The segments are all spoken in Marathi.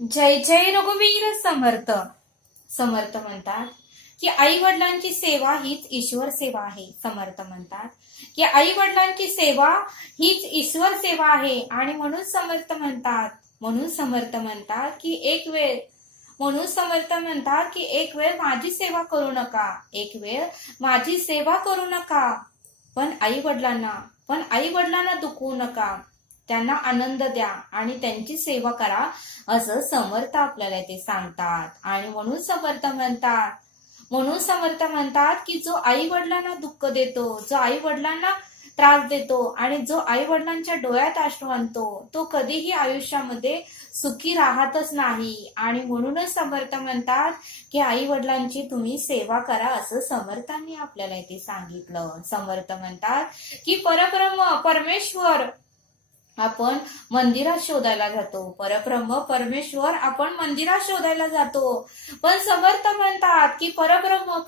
जय जय रघुवीर समर्थ. समर्थ म्हणतात की आई वडिलांची सेवा हीच ईश्वर सेवा आहे. समर्थ म्हणतात की आई वडिलांची सेवा हीच ईश्वर सेवा आहे. आणि म्हणून समर्थ म्हणतात की एक वेळ माझी सेवा करू नका, एक वेळ माझी सेवा करू नका, पण आई वडिलांना दुखवू नका, त्यांना आनंद द्या आणि त्यांची सेवा करा, असं समर्थ आपल्याला ते सांगतात. आणि म्हणून समर्थ म्हणतात की जो आई वडिलांना दुःख देतो, जो आई वडिलांना त्रास देतो आणि जो आई वडिलांच्या डोळ्यात अश्रू आणतो, तो कधीही आयुष्यामध्ये सुखी राहतच नाही. आणि म्हणूनच समर्थ म्हणतात की आई वडिलांची तुम्ही सेवा करा, असं समर्थांनी आपल्याला इथे सांगितलं. समर्थ म्हणतात की परब्रह्म परमेश्वर आपण मंदिरात शोधायला जातो, परब्रह्म परमेश्वर आपण मंदिरात शोधायला जातो, पण समर्थ म्हणतात की परब्रह्म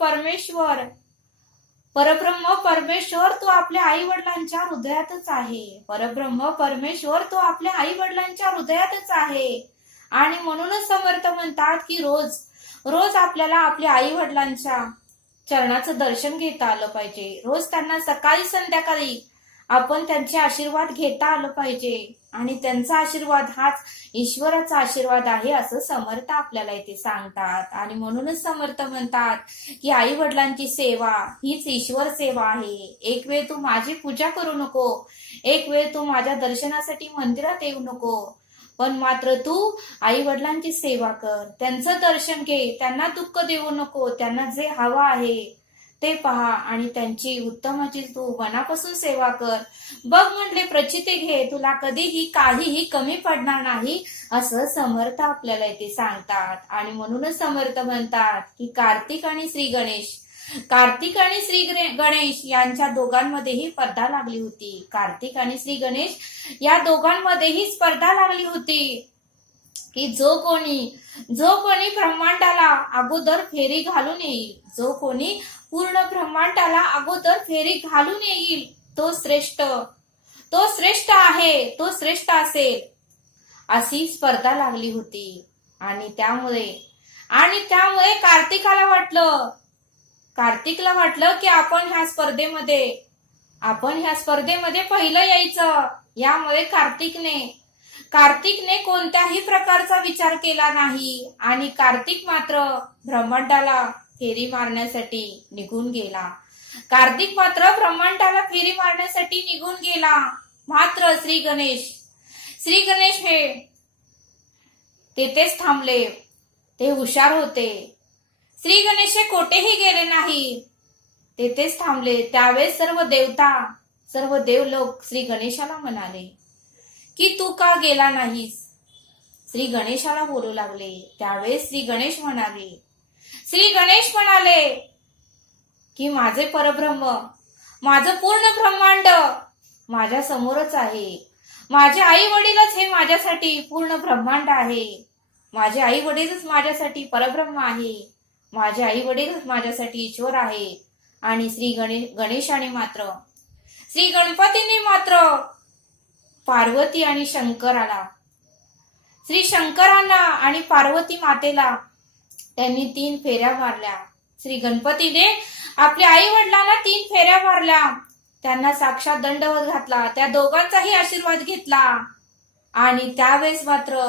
परमेश्वर तो आपल्या आई वडिलांच्या हृदयातच आहे. परब्रह्म परमेश्वर तो आपल्या आई वडिलांच्या हृदयातच आहे. आणि म्हणूनच समर्थ म्हणतात की रोज आपल्याला आपल्या आई वडिलांच्या चरणाचं दर्शन घेता आलं पाहिजे. रोज त्यांना सकाळी संध्याकाळी आपण त्यांचे आशीर्वाद घेता आलं पाहिजे. आणि त्यांचा आशीर्वाद हाच ईश्वराचा आशीर्वाद आहे, असं समर्थ आपल्याला इथे सांगतात. आणि म्हणूनच समर्थ म्हणतात की आई वडिलांची सेवा हीच ईश्वर सेवा आहे. एक वेळ तू माझी पूजा करू नको, एक वेळ तू माझ्या दर्शनासाठी मंदिरात येऊ नको, पण मात्र तू आई वडिलांची सेवा कर, त्यांचं दर्शन घे, त्यांना दुःख देऊ नको, त्यांना जे हवं आहे ते पहा आणि त्यांची उत्तमाची तू मनापासून सेवा कर. बघ म्हटले प्रचिती घे, तुला कधीही काहीही कमी पडणार नाही, असं समर्थ आपल्याला इथे सांगतात. आणि म्हणूनच समर्थ म्हणतात की कार्तिक आणि श्री गणेश यांच्या दोघांमध्येही स्पर्धा लागली होती. कार्तिक आणि श्री गणेश या दोघांमध्येही स्पर्धा लागली होती की जो कोणी ब्रह्मांडाला अगोदर फेरी घालून येईल, जो कोणी पूर्ण ब्रह्मांडाला अगोदर फेरी घालून येईल, तो श्रेष्ठ आहे, तो श्रेष्ठ असेल, अशी स्पर्धा लागली होती. आणि त्यामुळे कार्तिकला वाटलं की आपण ह्या स्पर्धेमध्ये पहिलं यायचं. यामुळे कार्तिकने कोणत्याही प्रकारचा विचार केला नाही आणि कार्तिक मात्र ब्रह्मांडाला फेरी मारण्यासाठी निघून गेला. मात्र श्री गणेश हे तेथेच थांबले. ते हुशार होते. श्री गणेश हे कोठेही गेले नाही, तेथेच थांबले. त्यावेळेस सर्व देवलोक श्री गणेशाला म्हणाले की तू का गेला नाहीस. श्री गणेशाला बोलू लागले. त्यावेळेस श्री गणेश म्हणाले की माझे परब्रह्म, माझं पूर्ण ब्रह्मांड माझ्या समोरच आहे. माझे आई वडीलच हे माझ्यासाठी पूर्ण ब्रह्मांड आहे. माझे आई वडीलच माझ्यासाठी परब्रह्म आहे. माझे आई वडीलच माझ्यासाठी ईश्वर आहे. आणि श्री गणपतीने मात्र पार्वती आणि श्री शंकरांना आणि पार्वती मातेला त्यांनी 3 फेऱ्या मारल्या. श्री गणपतीने आपल्या आई वडिलांना 3 फेऱ्या मारल्या. त्यांना साक्षात दंडवत घातला. त्या दोघांचाही आशीर्वाद घेतला. आणि त्यावेळेस मात्र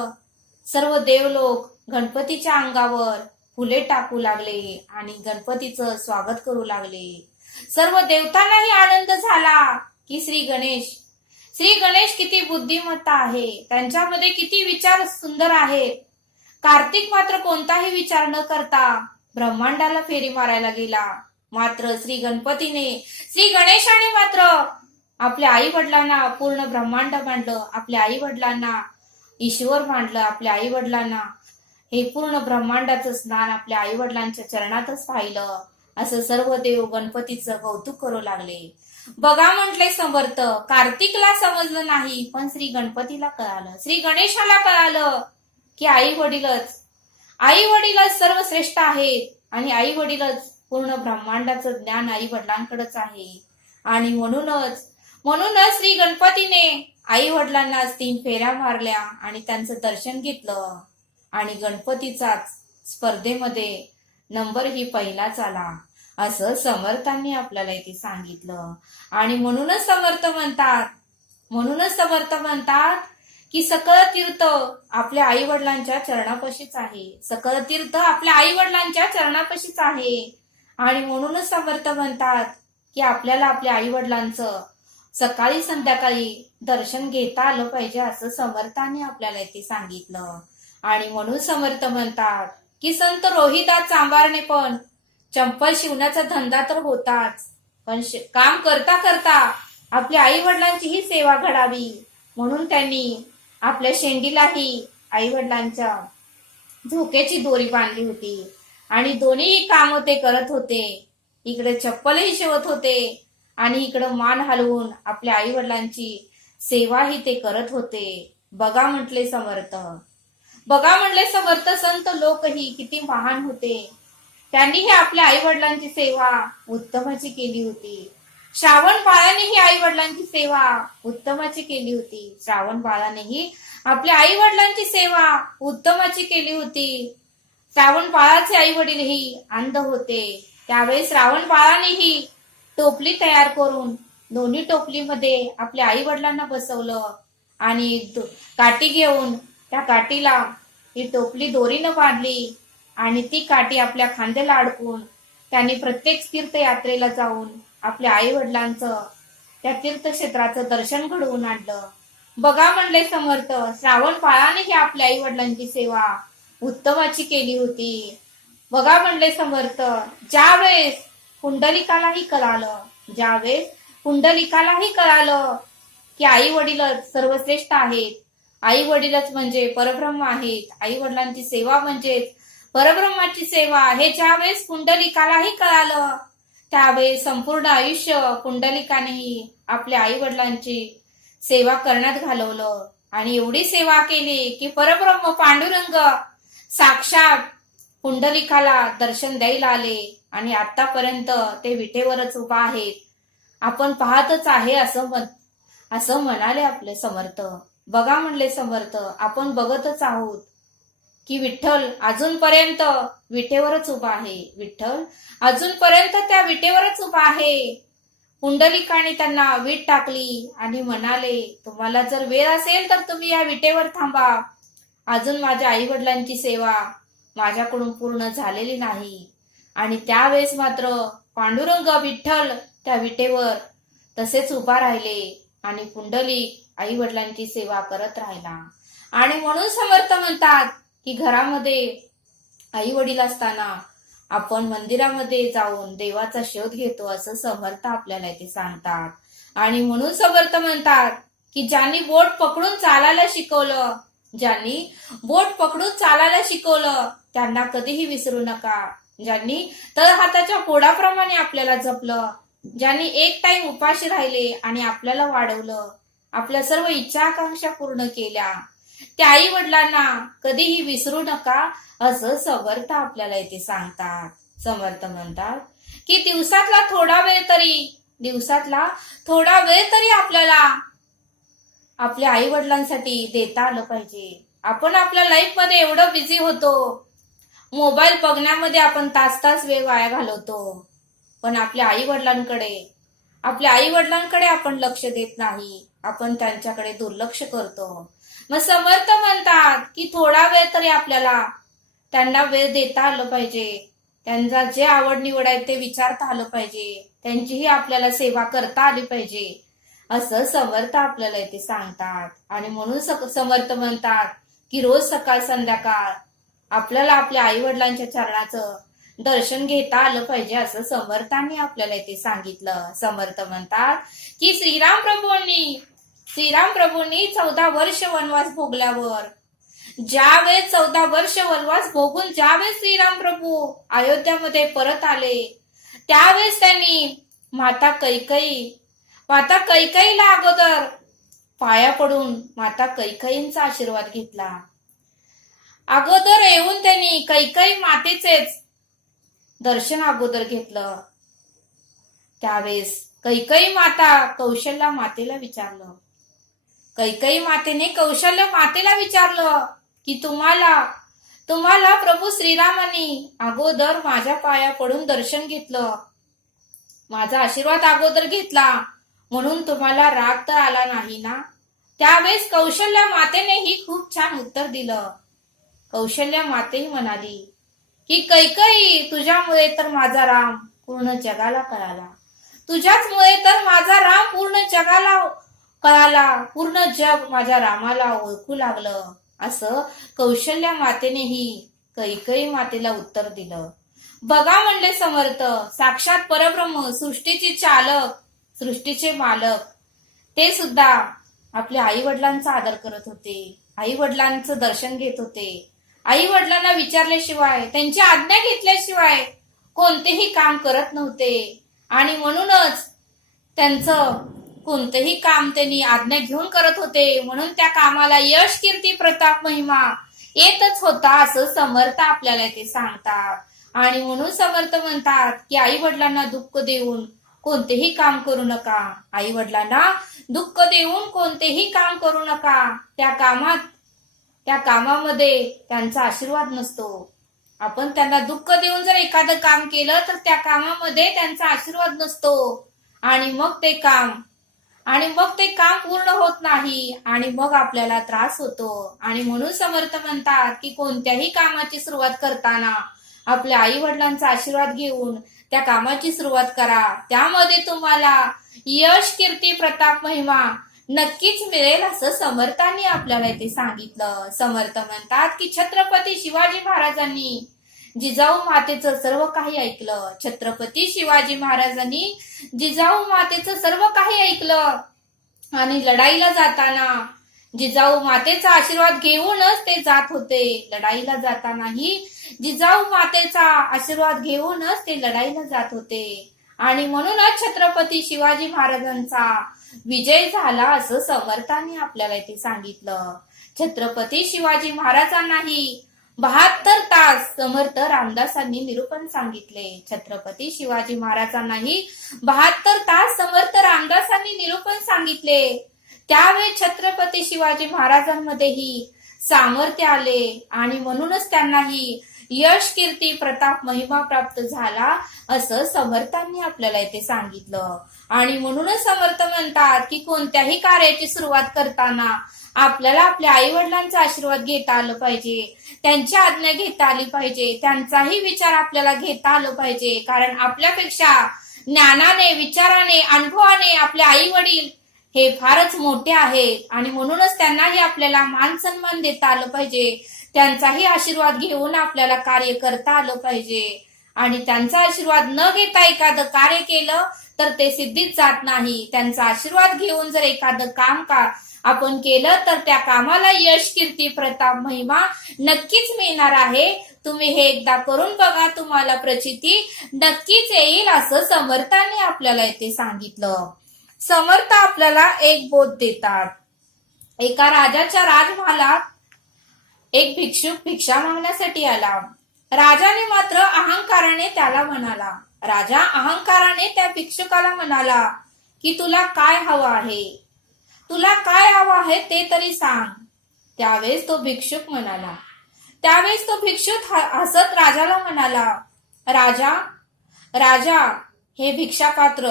सर्व देवलोक गणपतीच्या अंगावर फुले टाकू लागले आणि गणपतीचं स्वागत करू लागले. सर्व देवतांनाही आनंद झाला की श्री गणेश किती बुद्धिमत्ता आहे, त्यांच्यामध्ये किती विचार सुंदर आहेत. कार्तिक मात्र कोणताही विचार न करता ब्रह्मांडाला फेरी मारायला गेला. मात्र श्री गणेशाने मात्र आपल्या आई वडिलांना पूर्ण ब्रह्मांड मांडलं, आपल्या आई वडिलांना ईश्वर मांडलं, आपल्या आई वडिलांना हे पूर्ण ब्रह्मांडाचं स्नान आपल्या आई वडिलांच्या चरणातच पाहिलं. असं सर्व देव गणपतीचं कौतुक करू लागले. बघा म्हटले समर्थ, कार्तिकला समजलं नाही, पण श्री गणपतीला कळालं, श्री गणेशाला कळालं की आई वडीलच सर्वश्रेष्ठ आहेत आणि आई वडीलच पूर्ण ब्रह्मांडाचं ज्ञान आई वडिलांकडेच आहे. आणि म्हणूनच श्री गणपतीने आई वडिलांना 3 फेऱ्या मारल्या आणि त्यांचं दर्शन घेतलं. आणि गणपतीचाच स्पर्धेमध्ये नंबर ही पहिलाच आला, असं समर्थांनी आपल्याला इथे सांगितलं. आणि म्हणूनच समर्थ म्हणतात की सकळ तीर्थ आपल्या आई वडिलांच्या चरणापाशीच आहे. सकळ तीर्थ आपल्या आई वडिलांच्या चरणापाशीच आहे. आणि म्हणूनच समर्थ म्हणतात की आपल्याला आपल्या आई वडिलांचं सकाळी संध्याकाळी दर्शन घेता आलं पाहिजे, असं समर्थांनी आपल्याला इथे सांगितलं. आणि म्हणून समर्थ म्हणतात की संत रोहिदास चांभारने पण चंपल शिवण्याचा धंदा तर होताच, पण काम करता करता आपल्या आई वडिलांची ही सेवा घडावी म्हणून त्यांनी आपल्या शेंडीलाही आई वडिलांच्या झोक्याची दोरी बांधली होती. आणि दोन्ही काम ते करत होते. इकडे चप्पलही शिवत होते आणि इकडे मान हलवून आपल्या आई वडिलांची सेवाही ते करत होते. बघा म्हटले समर्थ संत लोकही किती महान होते. त्यांनीही आपल्या आई वडिलांची सेवा उत्तमाची केली होती. श्रावण बाळानेही आई वडिलांची सेवा उत्तमाची केली होती. श्रावण बाळानेही आपल्या आई वडिलांची सेवा उत्तमाची केली होती. श्रावण बाळाचे आई वडीलही अंध होते. त्यावेळी श्रावण बाळानेही टोपली तयार करून दोन्ही टोपलीमध्ये आपल्या आई वडिलांना बसवलं आणि काठी घेऊन त्या काठीला ही टोपली दोरीनं बांधली आणि ती काठी आपल्या खांद्याला अडकून त्यांनी प्रत्येक तीर्थयात्रेला जाऊन आपल्या आई वडिलांचं त्या तीर्थक्षेत्राचं दर्शन घडवून आणलं. बघा म्हणले समर्थ, श्रावण बाळानेही आपल्या आई वडिलांची सेवा उत्तमाची केली होती. बघा म्हणले समर्थ, ज्यावेळेस पुंडलिकालाही कळालं की आई वडीलच सर्वश्रेष्ठ आहेत, आई वडीलच म्हणजे परब्रह्म आहेत, आई वडिलांची सेवा म्हणजे परब्रह्माची सेवा, हे ज्यावेळेस पुंडलिकालाही कळालं त्यावेळेस संपूर्ण आयुष्य पुंडलिकानेही आपल्या आई वडिलांची सेवा करण्यात घालवलं. आणि एवढी सेवा केली की परब्रह्म पांडुरंग साक्षात पुंडलिकाला दर्शन द्यायला आले आणि आतापर्यंत ते विटेवरच उभा आहेत, आपण पाहतच आहे असं म्हणाले आपले समर्थ. बघा म्हणले समर्थ, आपण बघतच आहोत की विठ्ठल अजूनपर्यंत विटेवरच उभा आहे. विठ्ठल अजूनपर्यंत त्या विटेवरच उभा आहे. पुंडलिकाने त्यांना वीट टाकली आणि म्हणाले, तुम्हाला जर वेळ असेल तर तुम्ही या विटेवर थांबा, अजून माझ्या आई वडिलांची सेवा माझ्याकडून पूर्ण झालेली नाही. आणि त्यावेळेस मात्र पांडुरंग विठ्ठल त्या विटेवर तसेच उभा राहिले आणि पुंडलिक आई वडिलांची सेवा करत राहिला. आणि म्हणून समर्थ म्हणतात की घरामध्ये आई वडील असताना आपण मंदिरामध्ये जाऊन देवाचा शोध घेतो, असं समर्थ आपल्याला इथे सांगतात. आणि म्हणून समर्थ म्हणतात की ज्यांनी बोट पकडून चालायला शिकवलं त्यांना कधीही विसरू नका. ज्यांनी तर हाताच्या पोडाप्रमाणे आपल्याला जपलं, ज्यांनी एक टाइम उपाशी राहिले आणि आपल्याला वाढवलं, आपल्या सर्व इच्छा आकांक्षा पूर्ण केल्या, त्या आई वडिलांना कधीही विसरू नका, असं समर्थ आपल्याला इथे सांगतात. समर्थ म्हणतात की दिवसातला थोडा वेळ तरी आपल्याला आपल्या आई वडिलांसाठी देता आलं पाहिजे. आपण आपल्या लाईफ मध्ये एवढं बिझी होतो, मोबाईल बघण्यामध्ये आपण तास वेळ वाया घालवतो, पण आपल्या आई वडिलांकडे आपण लक्ष देत नाही, आपण त्यांच्याकडे दुर्लक्ष करतो. मग समर्थ म्हणतात की थोडा वेळ तरी आपल्याला त्यांना वेळ देता आलं पाहिजे, त्यांचा जे आवड निवड आहे ते विचारता आलं पाहिजे, त्यांचीही आपल्याला सेवा करता आली पाहिजे, असं समर्थ आपल्याला इथे सांगतात. आणि म्हणून समर्थ म्हणतात की रोज सकाळ संध्याकाळ आपल्याला आपल्या आई वडिलांच्या चरणाचं दर्शन घेता आलं पाहिजे, असं समर्थांनी आपल्याला इथे सांगितलं. समर्थ म्हणतात की श्रीराम प्रभूंनी 14 वर्ष वनवास भोगल्यावर, ज्यावेळेस 14 वर्ष वनवास भोगून ज्यावेळेस श्रीराम प्रभू अयोध्यामध्ये परत आले, त्यावेळेस त्यांनी माता कैकेयीला अगोदर पाया पडून माता कैकेयींचा आशीर्वाद घेतला. अगोदर येऊन त्यांनी कैकेयी मातेचेच दर्शन अगोदर घेतलं. त्यावेळेस कैकेयी माता कौशल्या मातेला विचारलं, कैकेयी मातेने कौशल्य मातेला विचारलं की तुम्हाला तुम्हाला प्रभू श्रीरामांनी अगोदर माझ्या पाया पडून दर्शन घेतलं, माझा आशीर्वाद अगोदर घेतला, म्हणून तुम्हाला राग तर आला नाही ना? त्यावेळेस कौशल्या मातेनेही खूप छान उत्तर दिलं. कौशल्या मातेही म्हणाली की कैकेयी, तुझ्यामुळे तर माझा राम पूर्ण जगाला कळाला, तुझ्याचमुळे तर माझा राम पूर्ण जगाला कळाला, पूर्ण जग माझ्या रामाला ओळखू लागलं, असं कौशल्या मातेनेही कैकेयी मातेला उत्तर दिलं. बघा म्हणले समर्थ, साक्षात परब्रह्म, सृष्टीचे चालक, सृष्टीचे मालक, ते सुद्धा आपल्या आई वडिलांचा आदर करत होते, आई वडिलांचं दर्शन घेत होते, आई वडिलांना विचारल्याशिवाय, त्यांची आज्ञा घेतल्याशिवाय कोणतेही काम करत नव्हते. आणि म्हणूनच त्यांचं कोणतेही काम त्यांनी आज्ञा घेऊन करत होते, म्हणून त्या कामाला यश, कीर्ती, प्रताप, महिमा येतच होता, असं समर्थ आपल्याला ते सांगतात. आणि म्हणून समर्थ म्हणतात की आई वडिलांना दुःख देऊन कोणतेही काम करू नका, आई वडिलांना दुःख देऊन कोणतेही काम करू नका, त्या कामामध्ये त्यांचा आशीर्वाद नसतो. आपण त्यांना दुःख देऊन जर एखादं काम केलं तर त्या कामामध्ये त्यांचा आशीर्वाद नसतो, आणि मग ते काम पूर्ण होत नाही, आणि मग आपल्याला त्रास होतो. आणि म्हणून समर्थ म्हणतात की कोणत्याही कामाची सुरुवात करताना आपल्या आई वडिलांचा आशीर्वाद घेऊन त्या कामाची सुरुवात करा, त्यामध्ये तुम्हाला यश, कीर्ती, प्रताप, महिमा नक्कीच मिळेल, असं समर्थांनी आपल्याला इथे सांगितलं. समर्थ म्हणतात की छत्रपती शिवाजी महाराजांनी जिजाऊ मातेचं सर्व काही ऐकलं, छत्रपती शिवाजी महाराजांनी जिजाऊ मातेचं सर्व काही ऐकलं, आणि लढाईला जाताना जिजाऊ मातेचा आशीर्वाद घेऊनच ते जात होते. लढाईला जातानाही जिजाऊ मातेचा आशीर्वाद घेऊनच ते लढाईला जात होते, आणि म्हणूनच छत्रपती शिवाजी महाराजांचा विजय झाला, असं समर्थांनी आपल्याला इथे सांगितलं. छत्रपती शिवाजी महाराजांनाही 72 तास समर्थ रामदासांनी निरूपण सांगितले. छत्रपती शिवाजी महाराजांनाही 72 तास समर्थ रामदासांनी निरूपण सांगितले. त्यावेळी छत्रपती शिवाजी महाराजांमध्येही सामर्थ्य आले, आणि म्हणूनच त्यांनाही यश, कीर्ती, प्रताप, महिमा प्राप्त झाला, असं समर्थांनी आपल्याला इथे सांगितलं. आणि म्हणूनच समर्थ म्हणतात की कोणत्याही कार्याची सुरुवात करताना आपल्याला आपल्या आई वडिलांचा आशीर्वाद घेता आलं पाहिजे, त्यांची आज्ञा घेता आली पाहिजे, त्यांचाही विचार आपल्याला घेता आलं पाहिजे, कारण आपल्यापेक्षा ज्ञानाने, विचाराने, अनुभवाने आपले आई वडील हे फारच मोठे आहेत, आणि म्हणूनच त्यांनाही आपल्याला मान सन्मान देता आलं पाहिजे, त्यांचाही आशीर्वाद घेऊन आपल्याला कार्य करता आलं पाहिजे. आणि त्यांचा आशीर्वाद न घेता एखादं कार्य केलं तर ते सिद्धीत जात नाही. त्यांचा आशीर्वाद घेऊन जर एखादं काम आपण केलं तर त्या कामाला यश, कीर्ती, प्रताप, महिमा नक्कीच मिळणार आहे. तुम्ही हे एकदा करून बघा, तुम्हाला प्रचिती नक्कीच येईल, असं समर्थांनी आपल्याला इथे सांगितलं. समर्थ आपल्याला एक बोध देतात. एका राजाच्या राजमहालात एक भिक्षुक भिक्षा मागण्यासाठी आला. राजाने मात्र अहंकाराने त्याला म्हणाला, राजा अहंकाराने त्या भिक्षुकाला म्हणाला की तुला काय हवं आहे, तुला काय हवं आहे ते तरी सांग. त्यावेळेस तो भिक्षुक हसत राजाला म्हणाला, राजा हे भिक्षापात्र,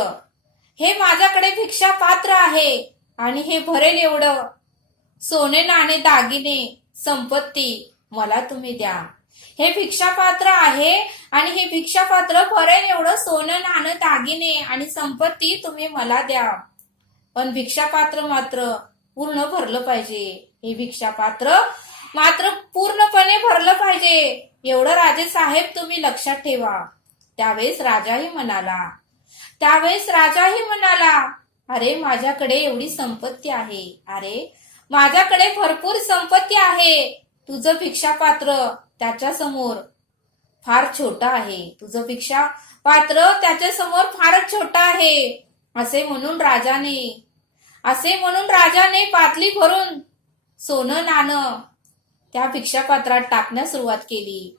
हे माझ्याकडे भिक्षापात्र आहे, आणि हे भरेल एवढं सोने, नाणे, दागिने, संपत्ती मला तुम्ही द्या. हे भिक्षापात्र आहे, आणि हे भिक्षापात्र भरेल एवढं सोनं, नाणं, दागिने आणि संपत्ती तुम्ही मला द्या, पण भिक्षापात्र मात्र पूर्ण भरलं पाहिजे. हे भिक्षापात्र मात्र पूर्णपणे भरलं पाहिजे, एवढं राजे साहेब तुम्ही लक्षात ठेवा. त्यावेळेस राजाही म्हणाला, अरे माझ्याकडे एवढी संपत्ती आहे, अरे माझ्याकडे भरपूर संपत्ती आहे, तुझं भिक्षापात्र त्याच्यासमोर फार छोटा आहे, तुझं भिक्षापात्र त्याच्यासमोर फारच छोटा आहे. असे म्हणून राजाने पातली भरून सोनं नाणं त्या भिक्षापात्रात टाकण्यास सुरुवात केली.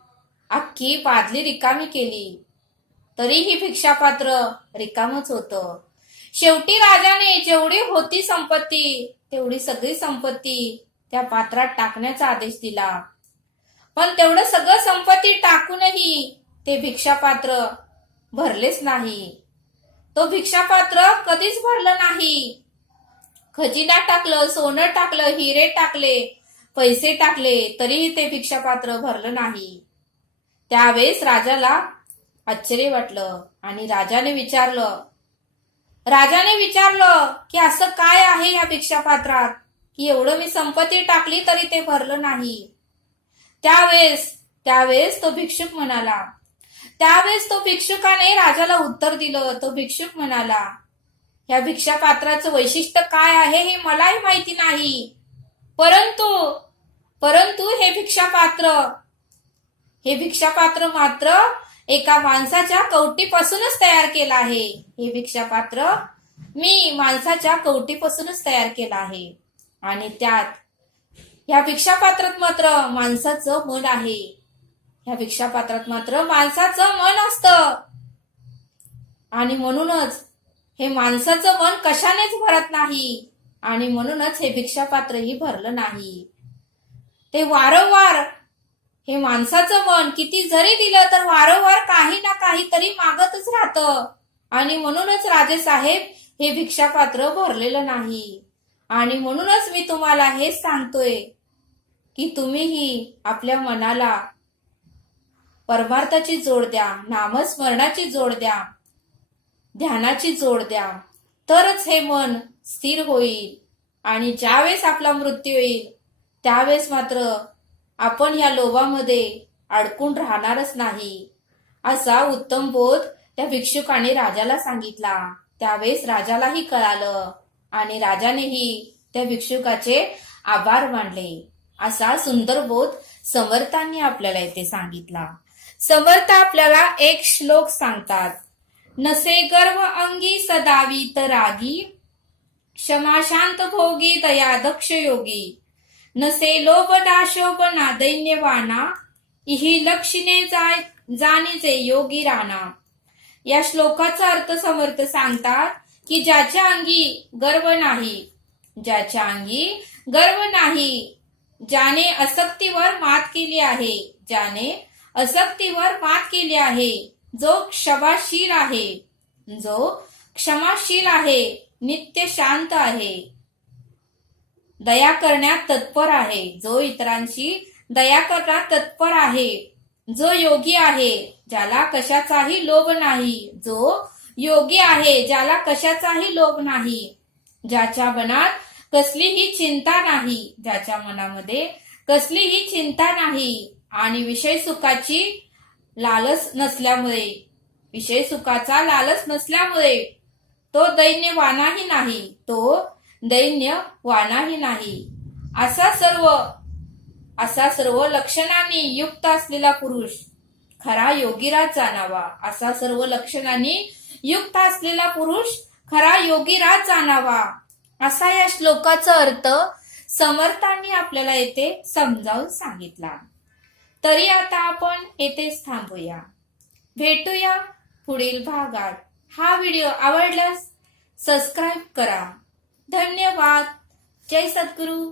अख्खी पातली रिकामी केली, तरीही भिक्षापात्र रिकामच होतं. शेवटी राजाने जेवढी होती संपत्ती तेवढी सगळी संपत्ती त्या पात्रात टाकण्याचा आदेश दिला. पण तेवढं सगळं संपत्ती टाकूनही ते भिक्षापात्र भरलेच नाही. तो भिक्षापात्र कधीच भरलं नाही. खजिना टाकलं, सोनं टाकलं, हिरे टाकले, पैसे टाकले, तरीही ते भिक्षापात्र भरलं नाही. त्यावेळेस राजाला आश्चर्य वाटलं आणि राजाने विचारलं की असं काय आहे या भिक्षापात्रात की एवढं मी संपत्ती टाकली तरी ते भरलं नाही. त्यावेळेस तो भिक्षुकाने राजाला उत्तर दिलं. तो भिक्षुक म्हणाला, या भिक्षापात्राचं वैशिष्ट्य काय आहे हे मलाही माहिती नाही, परंतु हे भिक्षापात्र मात्र एका माणसाच्या कवटीपासूनच तयार केलं आहे. हे भिक्षापात्र मी माणसाच्या कवटीपासूनच तयार केलं आहे आणि त्यात या भिक्षापात्रात मात्र माणसाचं मन आहे. या भिक्षापात्रात मात्र माणसाचं मन असतं आणि म्हणूनच हे माणसाचं मन कशानेच भरत नाही आणि म्हणूनच हे भिक्षापात्रही भरलं नाही. ते वारंवार हे माणसाचं मन किती जरी दिलं तर वारंवार काही ना काहीतरी मागतच राहतं आणि म्हणूनच राजेसाहेब हे भिक्षापात्र भरलेलं नाही. आणि म्हणूनच मी तुम्हाला हेच सांगतोय की तुम्हीही आपल्या मनाला परमार्थाची जोड द्या, नामस्मरणाची जोड द्या, ध्यानाची जोड द्या, तरच हे मन स्थिर होईल. आणि ज्यावेळेस आपला मृत्यू येईल त्यावेळेस मात्र आपण या लोभामध्ये अडकून राहणारच नाही. असा उत्तम बोध त्या भिक्षुकाने राजाला सांगितला. त्यावेळेस राजालाही कळालं आणि राजानेही त्या भिक्षुकाचे आभार मानले. असा सुंदर बोध समर्थांनी आपल्याला इथे सांगितला. समर्थ आपल्याला एक श्लोक सांगतात. नसे गर्व अंगी सदावीत रागी, क्षमा शांत भोगी दया दक्ष योगी, नसे लोभ दाशोभ ना दैन्यवाना, इही लक्षणे जाणीचे योगी राणा. या श्लोकाचा अर्थ समर्थ सांगतात की ज्याच्या अंगी गर्व नाही, ज्याने असक्तीवर मात केली आहे, जो क्षमाशील आहे, नित्य शांत आहे, दया करण्यात तत्पर आहे, जो इतरांशी दया करण्यात तत्पर आहे, जो योगी आहे, ज्याला कशाचाही लोभ नाही, ज्याच्या मनात कसलीही चिंता नाही, आणि विषय सुखाचा लालच नसल्यामुळे तो दैन्यवानाही नाही. असा सर्व लक्षणांनी युक्त असलेला पुरुष खरा योगीराज जाणावा. असा या श्लोकाचा अर्थ समर्थांनी आपल्याला येथे समजावून सांगितला. तरी आता आपण येथेच थांबूया. भेटूया पुढील भागात. हा व्हिडिओ आवडल्यास सबस्क्राईब करा. धन्यवाद. जय सद्गुरू.